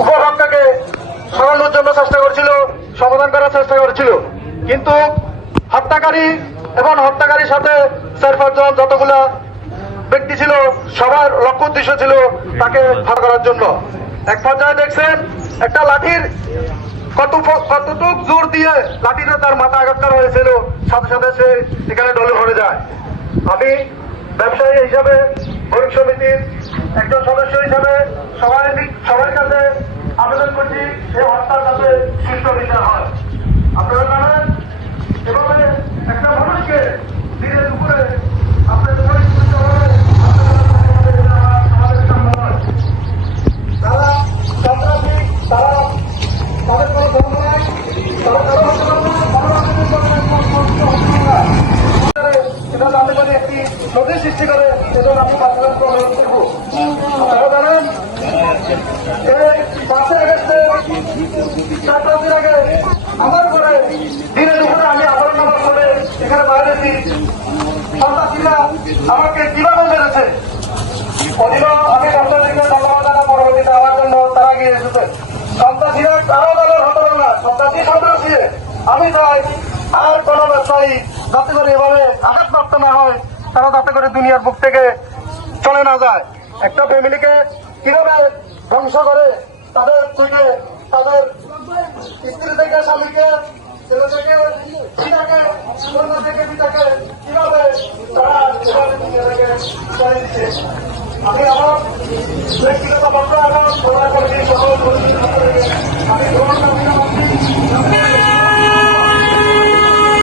উপভাবটাকে সরানোর জন্য চেষ্টা করছিল, সমাধান করার চেষ্টা করছিল, কিন্তু হত্যাকারী এবং হত্যাকারীর সাথে 4-5 জন যতগুলা ব্যক্তি ছিল সবার লক্ষ্য উদ্দেশ্য ছিল তাকে ফাঁড় করার জন্য। এক পর্যায়ে দেখছেন একটা লাঠির কতটুক জোর দিয়ে লাঠিটা তার মাথা আঘাত করা হয়েছিল, সাথে সাথে সে এখানে ডলে ভরে যায়। আমি ব্যবসায়ী হিসাবে ভৈরব সমিতির একজন সদস্য হিসাবে সবার কাছে আবেদন করছি এই হত্যার সাথে সুষ্ঠু বিচার হয়। আপনারা জানেন এভাবে একটা মানুষকে দিনে দুপুরে আপনাদের তারা সন্ত্রাসী, তারা তাদের কোনো ধর্ম নাই, তারা এটা তাদের করে একটি নদী সৃষ্টি করে সেজন্য আমি বাস্তবায়ন করব। আপনারা জানেন এই 5 আগস্টে 4-5 দিন আগে আমার করে দিনে দুপুরে আমি আবরণ নামার করে এখানে বাইরেছি, সন্ত্রাসীরা আমাকে কিভাবে মেরেছে অধীন আমি সন্ত্রাসীকে ধন্যবাদ জানা পরবর্তীতে আমার জন্য তারা গিয়ে এসেছে। সন্ত্রাসীরা কারো দলের হতে পারে না, সন্ত্রাসী আমি চাই আর কোন ব্যবসায়ী যাতে করে এভাবে আঘাতপ্রাপ্ত না হয়, তারা যাতে করে দুনিয়ার বুক থেকে চলে না যায়। একটা ফ্যামিলিকে কিভাবে ধ্বংস করে তাদের থেকে তাদের স্ত্রী থেকে স্বামীকে, ছেলে থেকে পিতাকে, কন্যা থেকে পিতাকে কিভাবে তারা এভাবে দুনিয়া থেকে চলে দিচ্ছে। আমি আমার ব্যক্তিগত বক্তব্য আমার সবাই করছি, আমি গ্রহণ